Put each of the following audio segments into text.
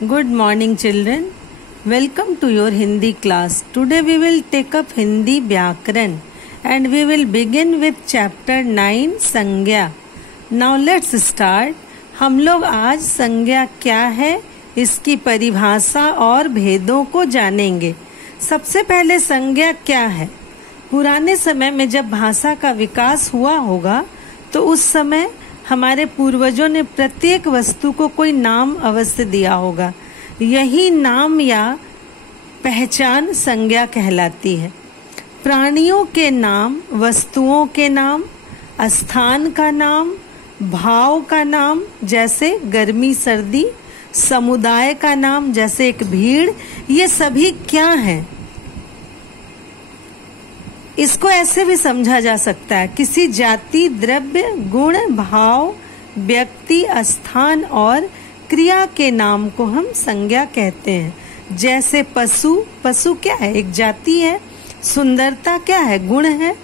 Good morning, children. Welcome to your Hindi class. Today we will take up Hindi Vyakaran and we will begin with chapter 9 संज्ञा. Now let's start. हम लोग आज संज्ञा क्या है, इसकी परिभाषा और भेदों को जानेंगे. सबसे पहले संज्ञा क्या है? पुराने समय में जब भाषा का विकास हुआ होगा तो उस समय हमारे पूर्वजों ने प्रत्येक वस्तु को कोई नाम अवश्य दिया होगा. यही नाम या पहचान संज्ञा कहलाती है. प्राणियों के नाम, वस्तुओं के नाम, स्थान का नाम, भाव का नाम जैसे गर्मी सर्दी, समुदाय का नाम जैसे एक भीड़, ये सभी क्या हैं? इसको ऐसे भी समझा जा सकता है, किसी जाति, द्रव्य, गुण, भाव, व्यक्ति, स्थान और क्रिया के नाम को हम संज्ञा कहते हैं. जैसे पशु, पशु क्या है? एक जाति है. सुंदरता क्या है? गुण है.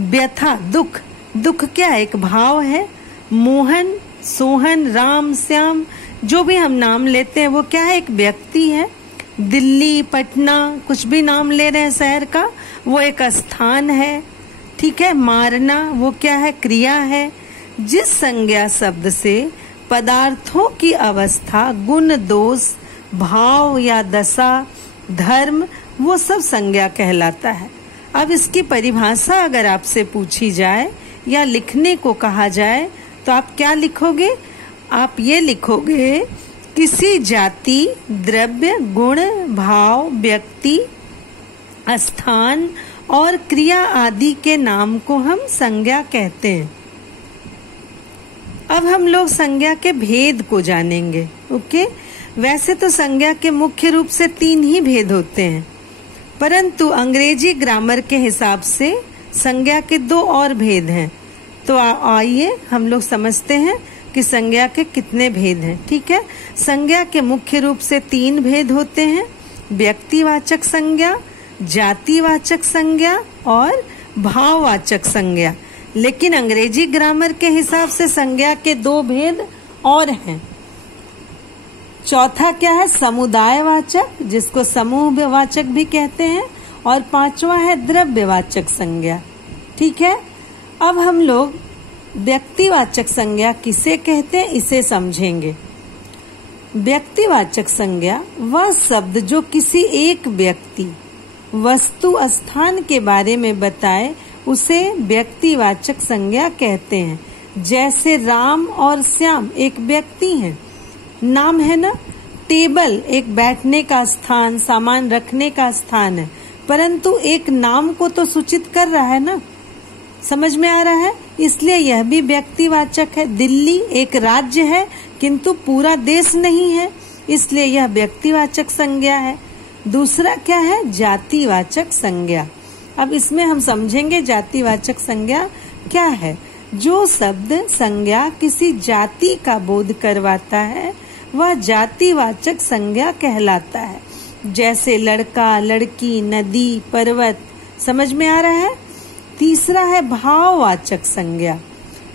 व्यथा, दुख, दुख क्या है? एक भाव है. मोहन, सोहन, राम, श्याम, जो भी हम नाम लेते हैं वो क्या है? एक व्यक्ति है. दिल्ली, पटना, कुछ भी नाम ले रहे हैं शहर का, वो एक स्थान है. ठीक है. मारना, वो क्या है? क्रिया है. जिस संज्ञा शब्द से पदार्थों की अवस्था, गुण, दोष, भाव या दशा, धर्म, वो सब संज्ञा कहलाता है. अब इसकी परिभाषा अगर आपसे पूछी जाए या लिखने को कहा जाए तो आप क्या लिखोगे? आप ये लिखोगे, किसी जाति, द्रव्य, गुण, भाव, व्यक्ति, स्थान और क्रिया आदि के नाम को हम संज्ञा कहते हैं. अब हम लोग संज्ञा के भेद को जानेंगे. ओके. वैसे तो संज्ञा के मुख्य रूप से 3 ही भेद होते हैं, परंतु अंग्रेजी ग्रामर के हिसाब से संज्ञा के 2 और भेद हैं. तो आइए हम लोग समझते हैं कि संज्ञा के कितने भेद हैं. ठीक है. संज्ञा के मुख्य रूप से 3 भेद होते हैं, व्यक्तिवाचक संज्ञा, जातिवाचक संज्ञा और भाववाचक संज्ञा. लेकिन अंग्रेजी ग्रामर के हिसाब से संज्ञा के 2 भेद और हैं. चौथा क्या है? समुदायवाचक, जिसको समूहवाचक भी कहते हैं, और 5वां है द्रव्यवाचक संज्ञा. ठीक है. अब हम लोग व्यक्तिवाचक संज्ञा किसे कहते हैं इसे समझेंगे. व्यक्तिवाचक संज्ञा वह शब्द जो किसी एक व्यक्ति, वस्तु, स्थान के बारे में बताए उसे व्यक्तिवाचक संज्ञा कहते हैं. जैसे राम और श्याम एक व्यक्ति हैं, नाम है ना. टेबल एक बैठने का स्थान, सामान रखने का स्थान है, परंतु एक नाम को तो सूचित कर रहा है ना. समझ में आ रहा है? इसलिए यह भी व्यक्तिवाचक है. दिल्ली एक राज्य है किंतु पूरा देश नहीं है, इसलिए यह व्यक्तिवाचक संज्ञा है. दूसरा क्या है? जातिवाचक संज्ञा. अब इसमें हम समझेंगे जातिवाचक संज्ञा क्या है. जो शब्द संज्ञा किसी जाति का बोध करवाता है वह जातिवाचक संज्ञा कहलाता है. जैसे लड़का, लड़की, नदी, पर्वत. समझ में आ रहा है? तीसरा है भाववाचक संज्ञा.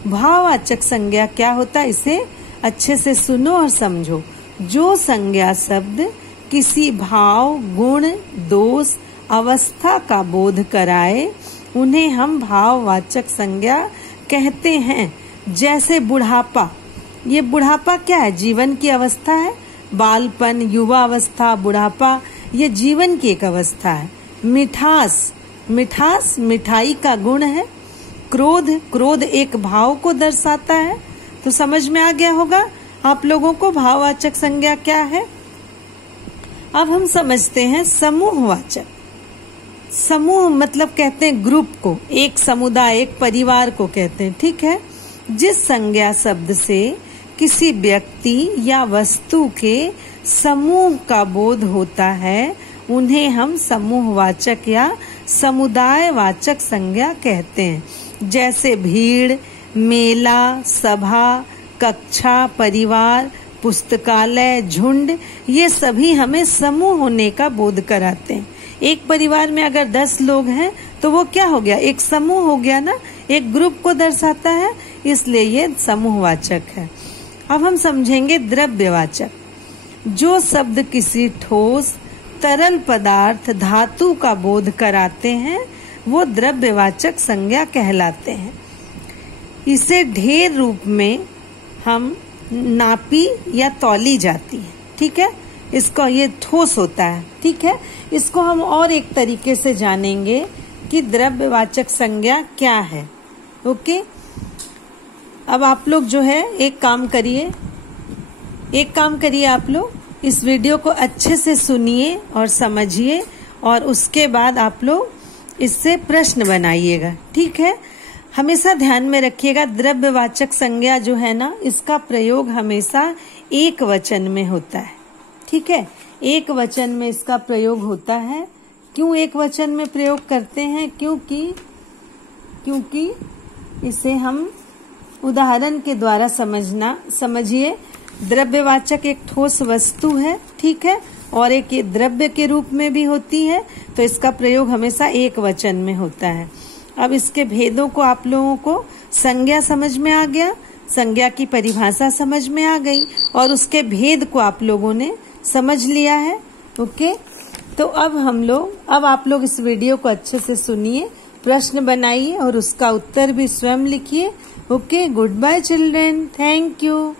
भाववाचक संज्ञा क्या होता है, इसे अच्छे से सुनो और समझो. जो संज्ञा शब्द किसी भाव, गुण, दोष, अवस्था का बोध कराए उन्हें हम भाववाचक संज्ञा कहते हैं. जैसे बुढ़ापा. ये बुढ़ापा क्या है? जीवन की अवस्था है. बालपन, युवा अवस्था, बुढ़ापा, ये जीवन की एक अवस्था है. मिठास, मिठास मिठाई का गुण है. क्रोध, क्रोध एक भाव को दर्शाता है. तो समझ में आ गया होगा आप लोगों को भाववाचक संज्ञा क्या है. अब हम समझते हैं समूहवाचक. समूह मतलब कहते हैं ग्रुप को, एक समुदाय, एक परिवार को कहते हैं. ठीक है. जिस संज्ञा शब्द से किसी व्यक्ति या वस्तु के समूह का बोध होता है उन्हें हम समूहवाचक या समुदायवाचक संज्ञा कहते हैं. जैसे भीड़, मेला, सभा, कक्षा, परिवार, पुस्तकालय, झुंड, ये सभी हमें समूह होने का बोध कराते हैं. एक परिवार में अगर 10 लोग हैं तो वो क्या हो गया? एक समूह हो गया ना. एक ग्रुप को दर्शाता है, इसलिए ये समूहवाचक है. अब हम समझेंगे द्रव्यवाचक. जो शब्द किसी ठोस तरल पदार्थ धातु का बोध कराते हैं वो द्रव्यवाचक संज्ञा कहलाते हैं। इसे ढेर रूप में हम नापी या तौली जाती है। ठीक है, इसको ये ठोस होता है। ठीक है, इसको हम और एक तरीके से जानेंगे कि द्रव्यवाचक संज्ञा क्या है। ओके, अब आप लोग जो है एक काम करिए आप लोग इस वीडियो को अच्छे से सुनिए और समझिए और उसके बाद आप लोग इससे प्रश्न बनाइएगा। ठीक है, हमेशा ध्यान में रखिएगा द्रव्यवाचक संज्ञा जो है ना, इसका प्रयोग हमेशा एक वचन में होता है। ठीक है, एक वचन में इसका प्रयोग होता है। क्यों एक वचन में प्रयोग करते हैं? क्योंकि इसे हम उदाहरण के द्वारा समझिए। द्रव्यवाचक एक ठोस वस्तु है, ठीक है, और एक ये द्रव्य के रूप में भी होती है, तो इसका प्रयोग हमेशा एक वचन में होता है। अब इसके भेदों को आप लोगों को संज्ञा समझ में आ गया, संज्ञा की परिभाषा समझ में आ गई और उसके भेद को आप लोगों ने समझ लिया है। ओके, तो अब आप लोग इस वीडियो को अच्छे से सुनिए, प्रश्न बनाइए और उसका उत्तर भी स्वयं लिखिए। Okay, good bye children, thank you.